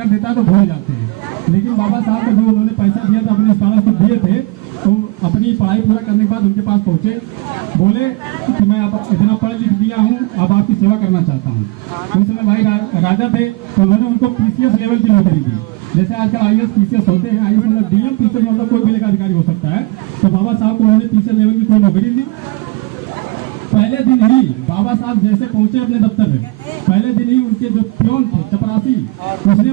कर देता है तो भूल जाते हैं। लेकिन बाबा साहब को जो उन्होंने पैसा दिया था, अपने स्कॉलरशिप दिए थे, तो अपनी पढ़ाई पूरा करने के बाद उनके पास पहुंचे, बोले कि मैं अब इतना पढ़ लिख दिया हूँ, अब आपकी सेवा करना चाहता हूँ। उस समय भाई राजा थे, तो उन्होंने उनको पीसीएस लेवल की नौकरी दी। जैसे आजकल आईएएस पीसीएस होते हैं, आईएएस मतलब डीएम पीसीएस मतलब कोई भी अधिकारी हो सकता है। तो बाबा साहब को उन्होंने पीसीएस लेवल की कोई नौकरी दी। पहले दिन ही बाबा साहब जैसे पहुंचे अपने दफ्तर में, पहले दिन ही उनके जो प्योन थे चपरासी, उसने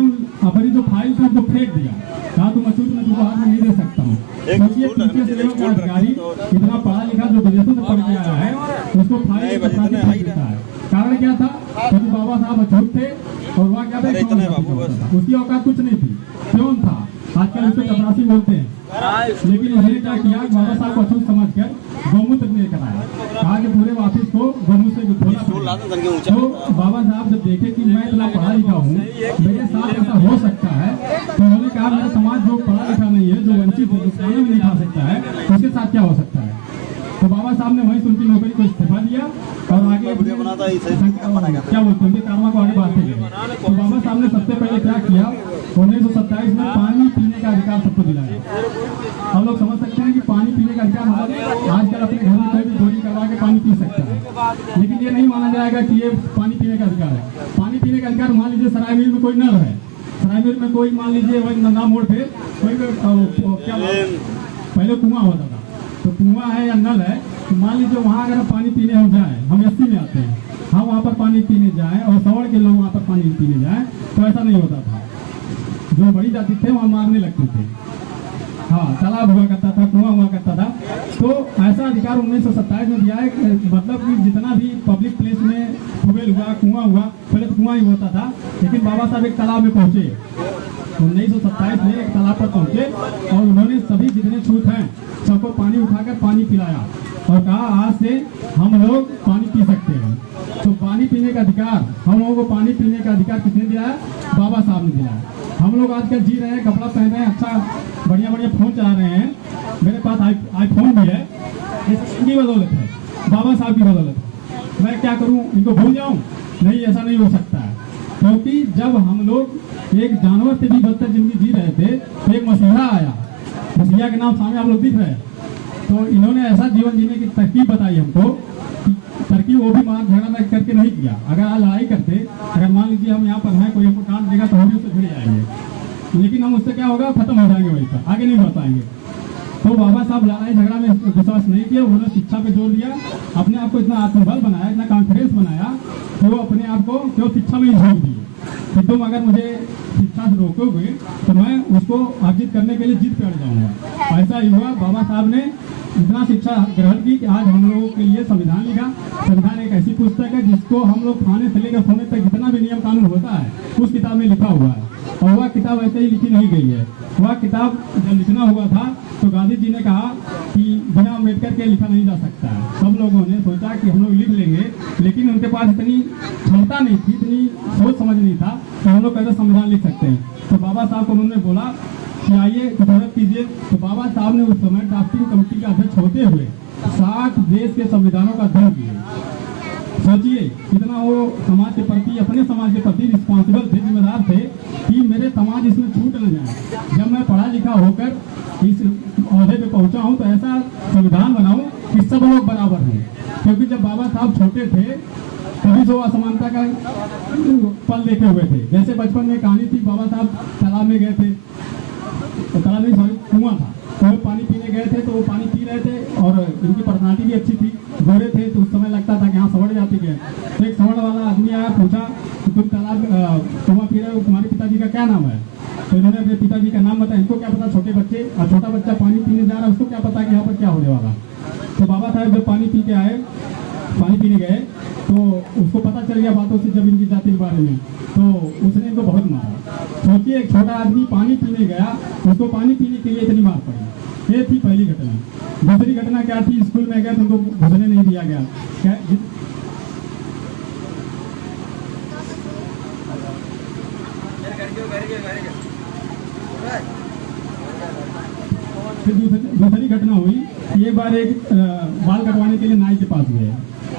अपनी जो फाइल थी उनको फेंक दिया, कहा तुम अछूत में तुमको हाथ में नहीं दे सकता हूँ। सोचिए पीसीएस लेवल का अधिकारी इतना पढ़ा लिखा जो विदेशों से पढ़ के आया है, उसको फाइल चपरासी फेंक देता है। कारण क्या था? क्योंकि बाबा साहब अछूत थे और वहाँ क्या था, उसकी औकात कुछ नहीं थी, प्योन था। आजकल उसको चपरासी बोलते हैं। लेकिन उन्होंने क्या किया, बाबा साहब को अछूत समझ कर गौमूत्र लेकर आया, कहा कि पूरे ऑफिस को गौमूत्र से धोना। तो बाबा साहब जब देखे कि मैं इतना पढ़ा लिखा हूँ, मेरे साथ ऐसा हो सकता है, तो उन्होंने कहा मेरा समाज जो पढ़ा लिखा नहीं है, जो वंचित है, जो खाना भी नहीं खा सकता है, उसके साथ क्या हो सकता है। तो बाबा साहब ने वहीं से उनकी नौकरी को इस्तीफा दिया और आगे क्या बोलते हैं कारमा को आगे बढ़ाते गए। तो बाबा साहब ने सबसे पहले क्या किया, 1927 में पानी पीने का अधिकार सबको दिलाया। हम लोग समझ सकते हैं कि पानी पीने का अधिकार मतलब आजकल अपने घर में कोई भी चोरी करवा के पानी पी सकता है, लेकिन ये नहीं माना जाएगा कि ये पानी पीने का अधिकार है। पानी पीने का अधिकार, मान लीजिए सराय मिल में कोई नल है, सराय मिल में कोई मान लीजिए वही नंदा मोड़ पे कोई क्या पहले कुआं होता था, तो कुआं है या नल है, तो मान लीजिए वहाँ अगर पानी पीने हम जाए, हम एससी में आते हैं, हम वहाँ पर पानी पीने जाएं और सवड़ के लोग वहाँ पर पानी पीने जाएं, तो ऐसा नहीं होता था। जो बड़ी जाति थे वहाँ मारने लगते थे। हाँ, तालाब हुआ करता था, कुआं हुआ करता था। तो ऐसा अधिकार 1927 में दिया है कि मतलब कि जितना भी पब्लिक प्लेस में ट्यूबवेल हुआ, कुआं हुआ, पहले तो कुआं ही होता था, लेकिन बाबा साहब एक तालाब में पहुंचे 1927 में, एक तालाब पर पहुंचे और उन्होंने सभी जितने छूत हैं सबको पानी उठाकर पानी पिलाया और कहा आज से हम लोग पानी पी सकते हैं। तो पानी पीने का अधिकार, हम लोगों को पानी पीने का अधिकार किसने दिलाया? बाबा साहब ने दिलाया। हम लोग आजकल जी रहे हैं, कपड़ा पहन रहे हैं, अच्छा बढ़िया बढ़िया फोन चला रहे हैं, मेरे पास आईफोन भी है, इसकी बदौलत है, बाबा साहब की बदौलत है। मैं क्या करूं, इनको भूल जाऊं? नहीं, ऐसा नहीं हो सकता है। क्योंकि जब हम लोग एक जानवर से भी बदतर जिंदगी जी रहे थे, तो एक मसीहा आया, मसीहा के नाम सामने आप लोग दिख रहे हैं, तो इन्होंने ऐसा जीवन जीने की तरकीब बताई हमको। तरकीब वो भी मार झगड़ा में करके नहीं किया। अगर आज लड़ाई करते, अगर मान लीजिए हम यहाँ पर हैं, कोई हमको काट देगा तो हम भी उससे जुड़ जाएंगे, लेकिन हम उससे क्या होगा, खत्म हो जाएंगे, वहीं पर आगे नहीं बढ़ पाएंगे। तो बाबा साहब लड़ाई झगड़ा में विश्वास नहीं किया, उन्होंने शिक्षा पे जोर दिया, अपने आप को इतना आत्मबल बनाया, इतना कॉन्फिडेंस बनाया कि वो अपने आप को केवल शिक्षा में ही झोंक दिए कि तुम अगर मुझे शिक्षा से रोकोगे तो मैं उसको अर्जित करने के लिए जीत पे अड़ जाऊंगा। ऐसा ही हुआ। बाबा साहब ने इतना शिक्षा ग्रहण की कि आज हम लोगों के लिए संविधान लिखा। संविधान एक ऐसी पुस्तक है जिसको हम लोग खाने से लेकर सोने तक जितना भी नियम कानून होता है उस किताब में लिखा हुआ है, और वह किताब ऐसे ही लिखी नहीं गई है। वह किताब जब लिखना हुआ था तो गांधी जी ने कहा कि बिना अम्बेडकर के लिखा नहीं जा सकता है। सब लोगों ने सोचा कि हम लोग लिख लेंगे, लेकिन उनके पास इतनी क्षमता नहीं थी, इतनी सोच समझ नहीं था कि हम लोग कैसे संविधान लिख सकते हैं। तो बाबा साहब को उन्होंने बोला कि आइए किताबत कीजिए। तो बाबा साहब ने उस समय ड्राफ्टिंग कमेटी के अध्यक्ष होते हुए 60 देश के संविधानों का अध्ययन किया। सोचिए कितना वो समाज के प्रति, अपने समाज के प्रति रिस्पॉन्सिबल थे, जिम्मेदार थे कि मेरे समाज इसमें छूट न जाए। जब मैं पढ़ा लिखा होकर इस ओहदे पे पहुंचा हूं तो ऐसा संविधान बनाऊं कि सब लोग बराबर हों। क्योंकि जब बाबा साहब छोटे थे तभी जो असमानता का पल देखे हुए थे। जैसे बचपन में कहानी थी, बाबा साहब तालाब में गए थे, तो तालाब में सॉरी कुआं था, तो वो पानी पीने गए थे, तो वो पानी पी रहे थे और इनकी पर्सनालिटी भी अच्छी थी, गोरे थे, तो उस समय लगता था कि हाँ सवड़ जाती है। तो एक सवड़ वाला आदमी आया, पूछा कि तुम तालाब कुआं पी रहे हो, तुम्हारे पिताजी का क्या नाम है? तो इन्होंने अपने पिताजी का नाम बताया। इनको क्या पता, छोटे बच्चे, और छोटा बच्चा पानी पीने जा रहा है, उसको क्या पता कि यहाँ पर क्या होने वाला। तो बाबा साहब जब पानी पी के आए, पानी पीने गए, तो उसको पता चल गया बातों से जब इनकी जाति के बारे में, तो उसने इनको बहुत मारा। सोचिए एक छोटा आदमी पानी पीने गया, उसको पानी पीने के लिए इतनी मार पड़ी। ये थी पहली घटना। दूसरी घटना क्या थी, स्कूल में गए तो उनको घुसने नहीं दिया गया। फिर दूसरी घटना हुई, एक बार एक बाल कटवाने के लिए नाई के पास गए।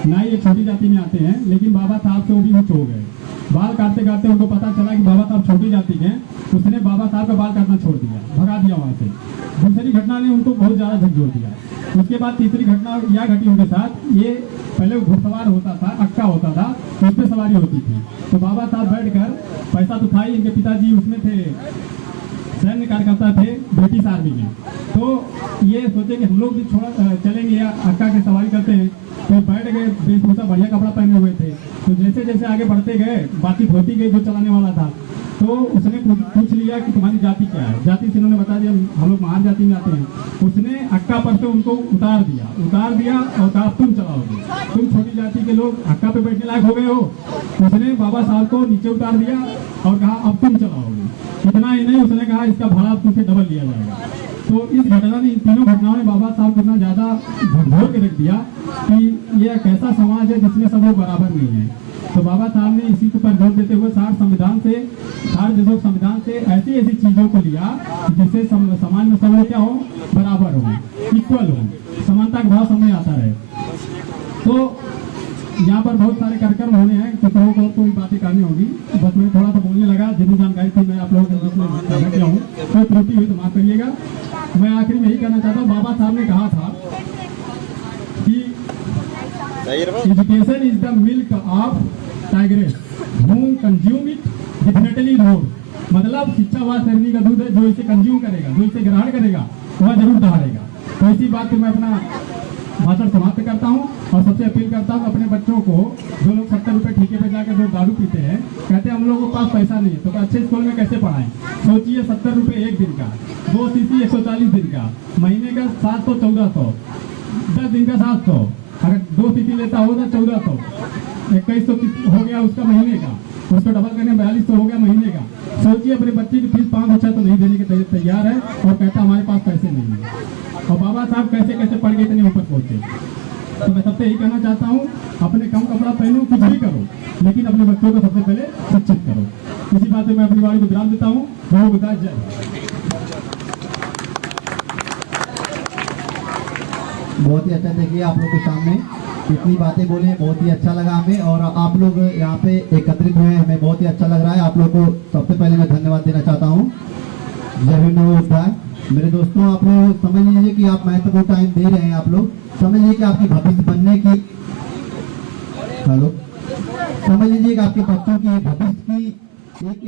नाई एक छोटी जाति में आते हैं, लेकिन बाबा साहब से वो भी उच्च हो गए। बाल काटते काटते उनको पता चला कि बाबा साहब छोटी जाति के हैं, उसने बाबा साहब का बाल काटना छोड़ दिया, भगा दिया वहाँ से। दूसरी घटना ने उनको बहुत ज़्यादा झकझोर दिया। उसके बाद तीसरी घटना यह घटी उनके साथ, ये पहले घुड़सवार होता था, अक्का होता था, उस पर सवारी होती थी। तो बाबा साहब बैठकर पैसा तो था ही, इनके पिताजी उसमें थे, सैन्य कार्यकर्ता थे ब्रिटिश आर्मी में। तो ये सोचे कि हम लोग भी थोड़ा चलेंगे या अक्का की सवारी करते हैं। तो बैठ गए, वेशभूषा बढ़िया कपड़ा पहने हुए थे। तो जैसे जैसे आगे बढ़ते गए, बातचीत होती गई जो चलाने वाला था, तो उसने पूछ लिया कि तुम्हारी जाति क्या है। जाति से उन्होंने बता दिया हम लोग महान जाति में आते हैं। उसने अक्का पर से उनको उतार दिया और कहा तुम चलाओगे, तुम छोटी जाति के लोग अक्का पे बैठने लायक हो गए हो। उसने बाबा साहब को नीचे उतार दिया और कहा अब तुम चलाओगे। इतना ही नहीं, उसने कहा इसका भाड़ा तुमसे डबल लिया जाएगा। तो इस घटना ने, इन तीनों घटनाओं ने बाबा साहब को इतना ज़्यादा झकझोर के रख दिया कि ये एक ऐसा समाज है जिसमें सब लोग बराबर नहीं है। तो बाबा साहब ने इसी पर जोर देते हुए 60 दशक संविधान से ऐसी ऐसी चीज़ों को लिया जिससे समाज में सब लोग क्या हो, बराबर हो, इक्वल हो, समानता का भाव समय आता है। तो यहाँ पर बहुत सारे कार्यक्रम होने हैं, तो कोई बातें करनी होगी। बस मैं थोड़ा सा बोलने लगा, जितनी जानकारी थी मैं आप लोगों के बीच में रख हूँ। कोई त्रुटि हुई तो माफ करिएगा। मैं आखिरी में यही कहना चाहता हूँ, बाबा साहब ने कहा था कि education is the milk of tigress whom consume it definitely road. मतलब शिक्षा वह शेरनी का दूध है, जो इसे कंज्यूम करेगा, जो इसे ग्रहण करेगा, वह जरूर दहाड़ेगा। तो इसी बात पे मैं अपना भाषण समाप्त करता हूँ और सबसे अपील करता हूँ अपने बच्चों को, जो लोग 70 रुपये ठेके पे जाकर जो दारू पीते हैं, कहते हैं हम लोगों के पास पैसा नहीं है, तो अच्छे स्कूल में कैसे पढ़ाएं। सोचिए 70 रुपये एक दिन का, 2 सीसी 140 दिन का, महीने का 700-1400, 10 दिन का 700, अगर 2 सीसी लेता हो तो 1400, 2100 हो गया उसका महीने का, उसको डबल करने 4200 हो गया महीने का। सोचिए अपने बच्चे की फीस 5 अच्छा तो नहीं देने के तैयार है और कहता हमारे पास पैसे नहीं है। और बाबा साहब कैसे कैसे पढ़ के इतने ऊपर पहुंचे। तो मैं सबसे यही कहना चाहता हूँ, अपने कम कपड़ा पहनो, कुछ भी करो, लेकिन अपने बच्चों को सबसे पहले शिक्षित करो। इसी बात पे मैं अपनी वाणी को विराम देता हूँ। जय। बहुत ही अच्छा, देखिए आप लोग के सामने इतनी बातें बोले, बहुत ही अच्छा लगा हमें। और आप लोग यहाँ पे एकत्रित हुए, हमें बहुत ही अच्छा लग रहा है। आप लोग को सबसे पहले मैं धन्यवाद देना चाहता हूँ। जय हिंद नमोबुद्धाय। मेरे दोस्तों, आप लोग समझ लीजिए कि आप महत्वपूर्ण टाइम दे रहे हैं। आप लोग समझ लीजिए कि आपकी भविष्य बनने की, हेलो, समझ लीजिए कि आपके बच्चों की भविष्य की एक